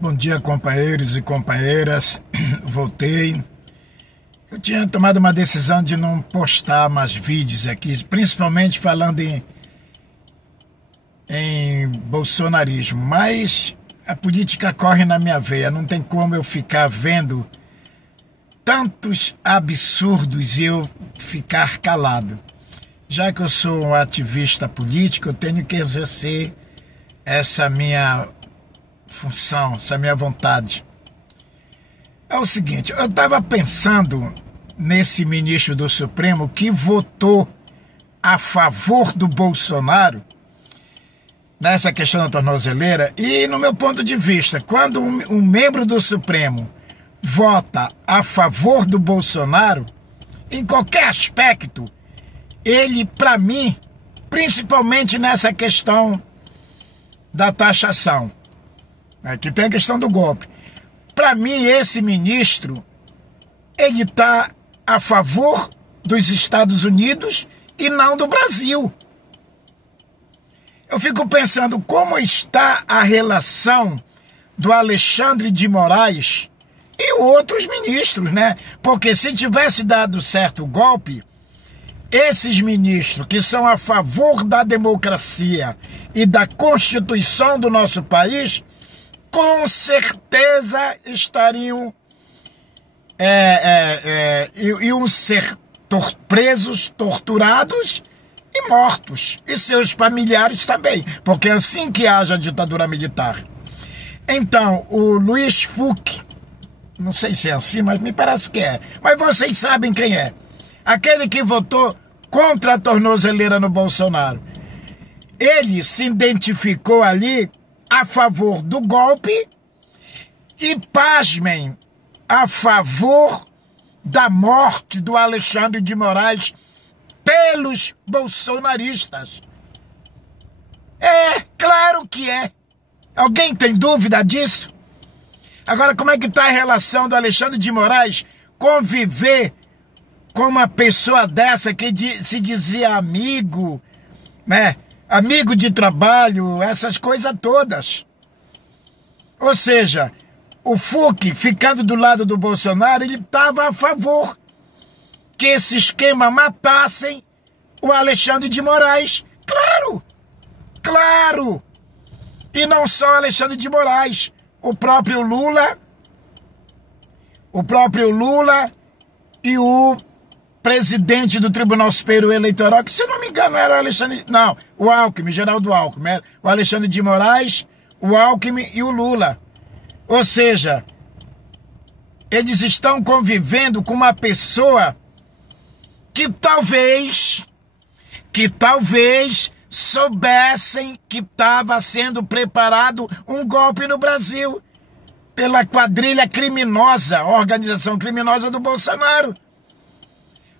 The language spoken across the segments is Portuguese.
Bom dia, companheiros e companheiras. Voltei. Eu tinha tomado uma decisão de não postar mais vídeos aqui, principalmente falando em bolsonarismo, mas a política corre na minha veia, não tem como eu ficar vendo tantos absurdos e eu ficar calado. Já que eu sou um ativista político, eu tenho que exercer essa minha função, essa minha vontade. É o seguinte, eu estava pensando nesse ministro do Supremo que votou a favor do Bolsonaro nessa questão da tornozeleira, e no meu ponto de vista, quando um membro do Supremo vota a favor do Bolsonaro, em qualquer aspecto, ele, para mim, principalmente nessa questão da taxação, que tem a questão do golpe, para mim esse ministro, ele está a favor dos Estados Unidos e não do Brasil. Eu fico pensando como está a relação do Alexandre de Moraes e outros ministros, né? Porque se tivesse dado certo o golpe, esses ministros que são a favor da democracia e da Constituição do nosso país, com certeza estariam iam ser presos, torturados e mortos, e seus familiares também, porque é assim que haja a ditadura militar. Então, o Luiz Fux, não sei se é assim, mas me parece que é, mas vocês sabem quem é, aquele que votou contra a tornozeleira no Bolsonaro. Ele se identificou ali a favor do golpe e, pasmem, a favor da morte do Alexandre de Moraes pelos bolsonaristas. É, claro que é. Alguém tem dúvida disso? Agora, como é que está a relação do Alexandre de Moraes conviver com uma pessoa dessa que se dizia amigo, né? Amigo de trabalho, essas coisas todas. Ou seja, o Fux, ficando do lado do Bolsonaro, ele estava a favor que esse esquema matassem o Alexandre de Moraes. Claro! Claro! E não só o Alexandre de Moraes, o próprio Lula e o presidente do Tribunal Superior Eleitoral, que se não me engano era o Alexandre... Não, o Alckmin, Geraldo Alckmin. O Alexandre de Moraes, o Alckmin e o Lula. Ou seja, eles estão convivendo com uma pessoa que talvez soubessem que estava sendo preparado um golpe no Brasil pela quadrilha criminosa, organização criminosa do Bolsonaro.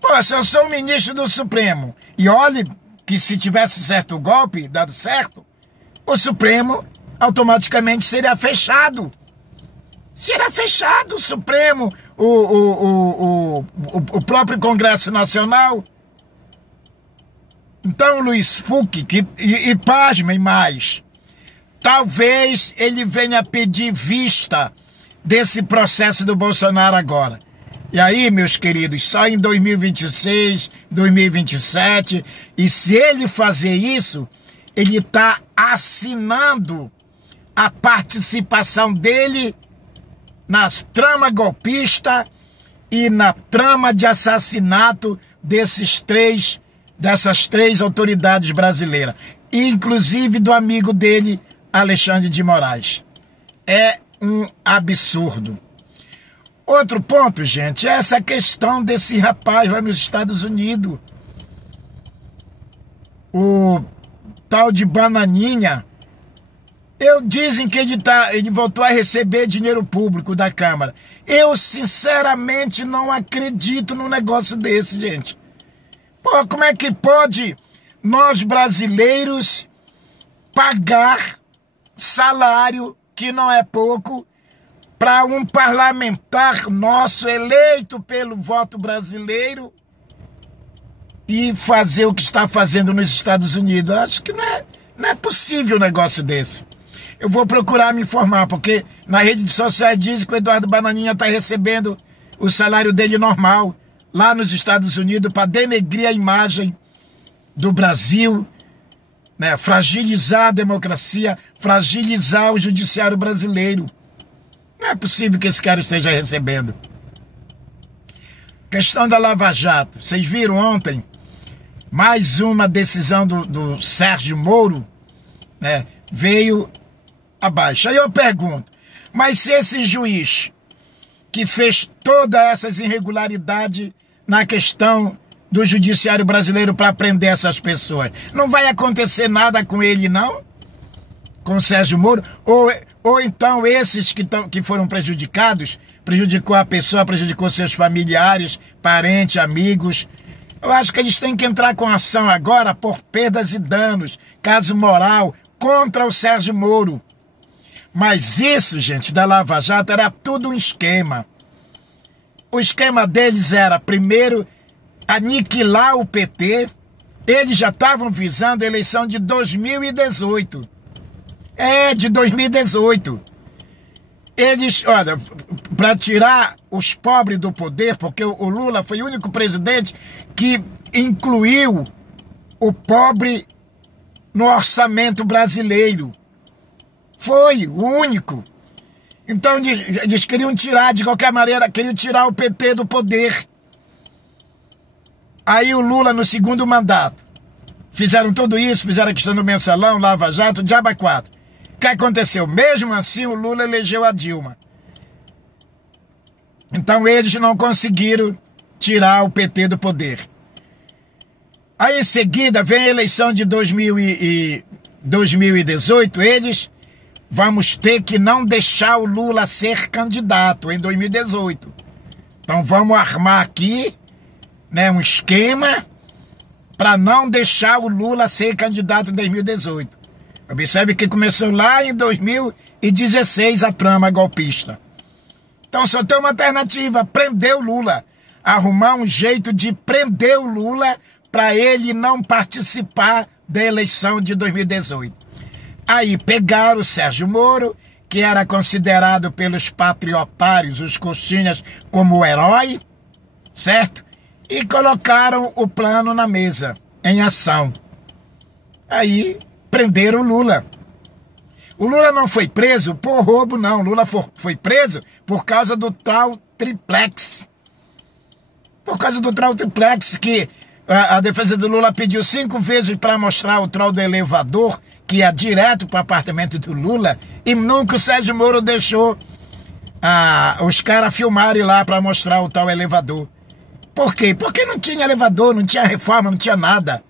Pô, se eu sou o ministro do Supremo, e olhe que se tivesse certo o golpe, dado certo, o Supremo automaticamente seria fechado. Será fechado o Supremo, o próprio Congresso Nacional. Então, Luiz Fux, e pasmem mais, talvez ele venha pedir vista desse processo do Bolsonaro agora. E aí, meus queridos, só em 2026, 2027, e se ele fazer isso, ele está assinando a participação dele na trama golpista e na trama de assassinato dessas três autoridades brasileiras, inclusive do amigo dele, Alexandre de Moraes. É um absurdo. Outro ponto, gente, é essa questão desse rapaz lá nos Estados Unidos, o tal de Bananinha. Dizem que ele voltou a receber dinheiro público da Câmara. Eu, sinceramente, não acredito num negócio desse, gente. Pô, como é que pode nós, brasileiros, pagar salário, que não é pouco, para um parlamentar nosso eleito pelo voto brasileiro e fazer o que está fazendo nos Estados Unidos? Acho que não é possível um negócio desse. Eu vou procurar me informar, porque na rede social diz que o Eduardo Bananinha está recebendo o salário dele normal lá nos Estados Unidos para denegrir a imagem do Brasil, né? Fragilizar a democracia, fragilizar o judiciário brasileiro. Não é possível que esse cara esteja recebendo. Questão da Lava Jato. Vocês viram ontem mais uma decisão do Sérgio Moro, né? Veio abaixo. Aí eu pergunto, mas se esse juiz que fez todas essas irregularidades na questão do judiciário brasileiro para prender essas pessoas, não vai acontecer nada com ele, não? Com o Sérgio Moro? Ou então esses que foram prejudicados, prejudicou a pessoa, prejudicou seus familiares, parentes, amigos. Eu acho que eles têm que entrar com ação agora por perdas e danos, caso moral, contra o Sérgio Moro. Mas isso, gente, da Lava Jato era tudo um esquema. O esquema deles era, primeiro, aniquilar o PT. Eles já estavam visando a eleição de 2018. De 2018. Eles, olha, para tirar os pobres do poder, porque o Lula foi o único presidente que incluiu o pobre no orçamento brasileiro. Foi o único. Então eles queriam tirar, de qualquer maneira, queriam tirar o PT do poder. Aí o Lula, no segundo mandato, fizeram tudo isso, fizeram a questão do mensalão, Lava Jato, diabo a quatro. O que aconteceu? Mesmo assim, o Lula elegeu a Dilma. Então eles não conseguiram tirar o PT do poder. Aí em seguida vem a eleição de 2018, eles vamos ter que não deixar o Lula ser candidato em 2018. Então vamos armar aqui, né, um esquema para não deixar o Lula ser candidato em 2018. Observe que começou lá em 2016 a trama golpista. Então só tem uma alternativa, prender o Lula. Arrumar um jeito de prender o Lula para ele não participar da eleição de 2018. Aí pegaram o Sérgio Moro, que era considerado pelos patriotários, os coxinhas, como o herói, certo? E colocaram o plano na mesa, em ação. Aí prenderam o Lula. O Lula não foi preso por roubo, não. O Lula foi preso por causa do tal triplex. Por causa do tal triplex que a defesa do Lula pediu 5 vezes para mostrar o tal do elevador que ia direto para o apartamento do Lula e nunca o Sérgio Moro deixou os caras filmarem lá para mostrar o tal elevador. Por quê? Porque não tinha elevador, não tinha reforma, não tinha nada.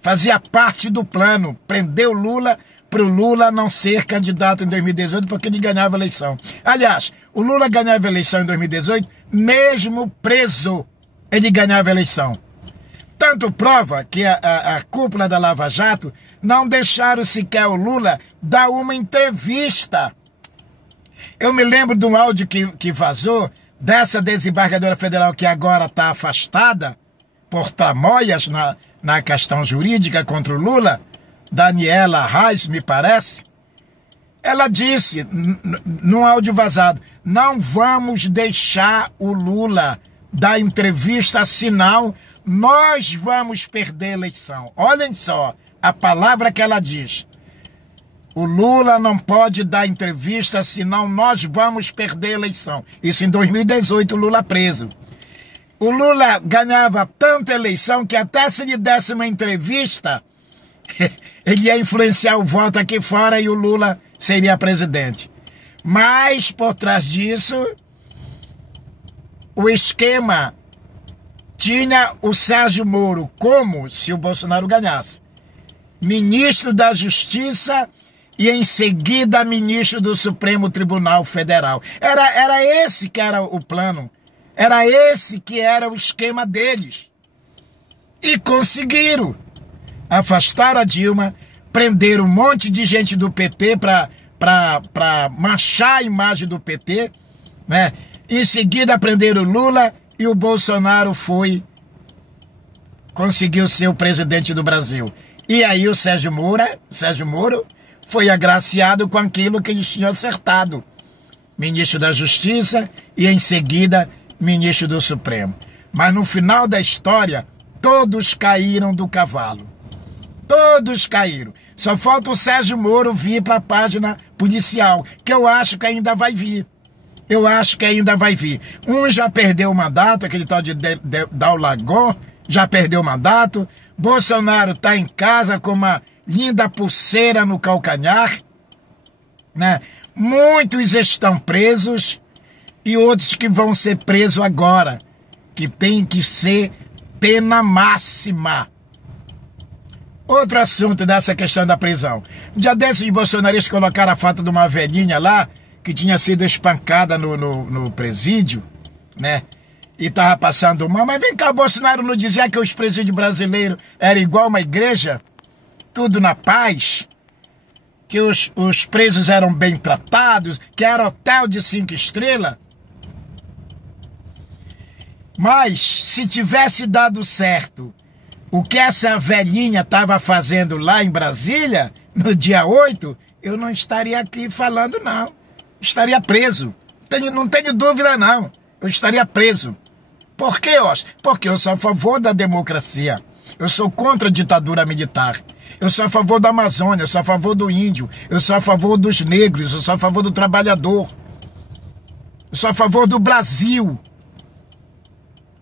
Fazia parte do plano, prender o Lula para o Lula não ser candidato em 2018 porque ele ganhava a eleição. Aliás, o Lula ganhava a eleição em 2018, mesmo preso, ele ganhava a eleição. Tanto prova que a cúpula da Lava Jato não deixaram sequer o Lula dar uma entrevista. Eu me lembro de um áudio que vazou dessa desembargadora federal que agora está afastada por tramóias na questão jurídica contra o Lula, Daniela Reis, me parece. Ela disse, num áudio vazado, não vamos deixar o Lula dar entrevista, senão nós vamos perder a eleição. Olhem só a palavra que ela diz. O Lula não pode dar entrevista, senão nós vamos perder a eleição. Isso em 2018, o Lula preso. O Lula ganhava tanta eleição que até se lhe desse uma entrevista, ele ia influenciar o voto aqui fora e o Lula seria presidente. Mas, por trás disso, o esquema tinha o Sérgio Moro como, se o Bolsonaro ganhasse, ministro da Justiça e em seguida ministro do Supremo Tribunal Federal. Era esse que era o plano. Era esse que era o esquema deles. E conseguiram. Afastaram a Dilma, prenderam um monte de gente do PT para manchar a imagem do PT, né? Em seguida prenderam o Lula e o Bolsonaro conseguiu ser o presidente do Brasil. E aí o Sérgio Moro foi agraciado com aquilo que eles tinham acertado. Ministro da Justiça e, em seguida, ministro do Supremo. Mas no final da história, todos caíram do cavalo. Todos caíram. Só falta o Sérgio Moro vir para a página policial, que eu acho que ainda vai vir. Eu acho que ainda vai vir. Um já perdeu o mandato, aquele tal de Dallagnol, já perdeu o mandato. Bolsonaro está em casa com uma linda pulseira no calcanhar, né? Muitos estão presos e outros que vão ser presos agora, que tem que ser pena máxima. Outro assunto dessa questão da prisão. Um dia desses, os bolsonaristas colocaram a foto de uma velhinha lá, que tinha sido espancada no presídio, né? E estava passando mal. Mas vem cá, o Bolsonaro não dizia que os presídios brasileiros eram igual uma igreja? Tudo na paz? Que os presos eram bem tratados? Que era hotel de 5 estrelas? Mas, se tivesse dado certo o que essa velhinha estava fazendo lá em Brasília, no dia 8, eu não estaria aqui falando, não. Estaria preso. Não tenho dúvida, não. Eu estaria preso. Por quê, Oscar? Porque eu sou a favor da democracia. Eu sou contra a ditadura militar. Eu sou a favor da Amazônia, eu sou a favor do índio, eu sou a favor dos negros, eu sou a favor do trabalhador. Eu sou a favor do Brasil.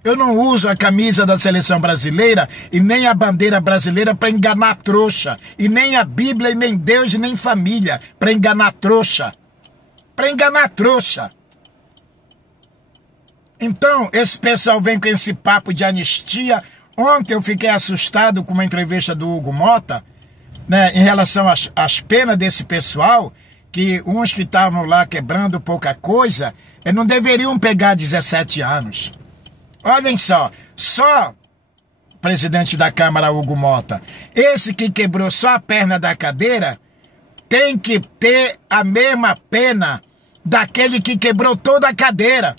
Eu não uso a camisa da seleção brasileira e nem a bandeira brasileira para enganar trouxa. E nem a Bíblia, e nem Deus, e nem família para enganar trouxa. Para enganar trouxa. Então, esse pessoal vem com esse papo de anistia. Ontem eu fiquei assustado com uma entrevista do Hugo Mota, né, em relação às penas desse pessoal, que uns que estavam lá quebrando pouca coisa, não deveriam pegar 17 anos. Olhem só presidente da Câmara, Hugo Mota, esse que quebrou só a perna da cadeira, tem que ter a mesma pena daquele que quebrou toda a cadeira.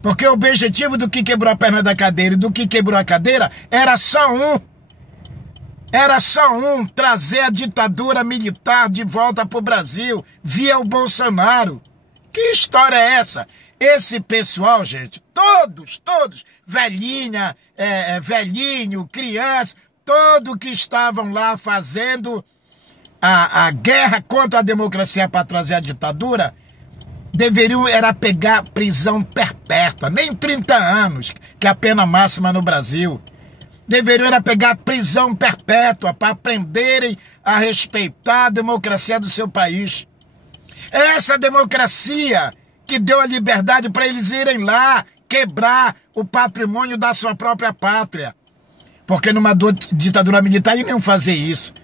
Porque o objetivo do que quebrou a perna da cadeira e do que quebrou a cadeira era só um. Era só um, trazer a ditadura militar de volta para o Brasil, via o Bolsonaro. Que história é essa? Esse pessoal, gente, todos, velhinha, velhinho, criança, todos que estavam lá fazendo a guerra contra a democracia para trazer a ditadura, deveriam era pegar prisão perpétua, nem 30 anos, que é a pena máxima no Brasil. Deveriam era pegar prisão perpétua para aprenderem a respeitar a democracia do seu país. É essa democracia que deu a liberdade para eles irem lá quebrar o patrimônio da sua própria pátria. Porque numa ditadura militar eles não iam fazer isso.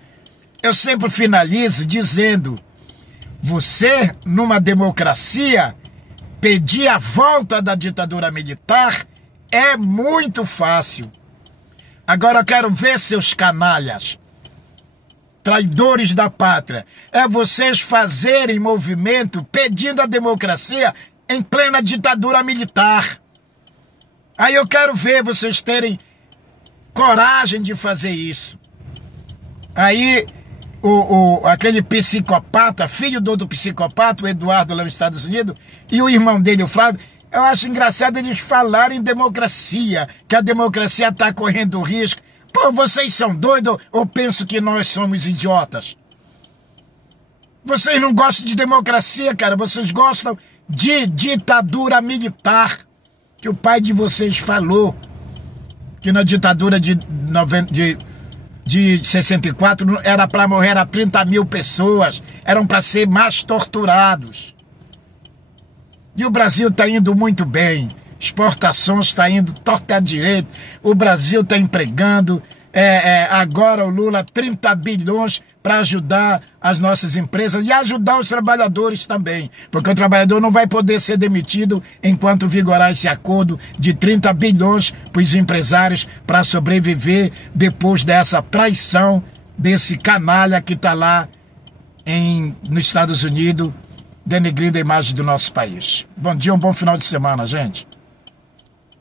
Eu sempre finalizo dizendo: você, numa democracia, pedir a volta da ditadura militar é muito fácil. Agora eu quero ver, seus canalhas, traidores da pátria, é vocês fazerem movimento pedindo a democracia em plena ditadura militar. Aí eu quero ver vocês terem coragem de fazer isso. Aí aquele psicopata, filho do outro psicopata, o Eduardo lá nos Estados Unidos, e o irmão dele, o Flávio, eu acho engraçado eles falarem em democracia, que a democracia está correndo risco. Pô, vocês são doidos ou pensam que nós somos idiotas? Vocês não gostam de democracia, cara. Vocês gostam de ditadura militar. Que o pai de vocês falou que na ditadura de 64 era para morrer a 30 mil pessoas. Eram para ser mais torturados. E o Brasil está indo muito bem. Exportações está indo torta à direita, o Brasil está empregando, agora o Lula 30 bilhões para ajudar as nossas empresas e ajudar os trabalhadores também, porque o trabalhador não vai poder ser demitido enquanto vigorar esse acordo de 30 bilhões para os empresários para sobreviver depois dessa traição desse canalha que está lá nos Estados Unidos denegrindo a imagem do nosso país. Bom dia, um bom final de semana, gente.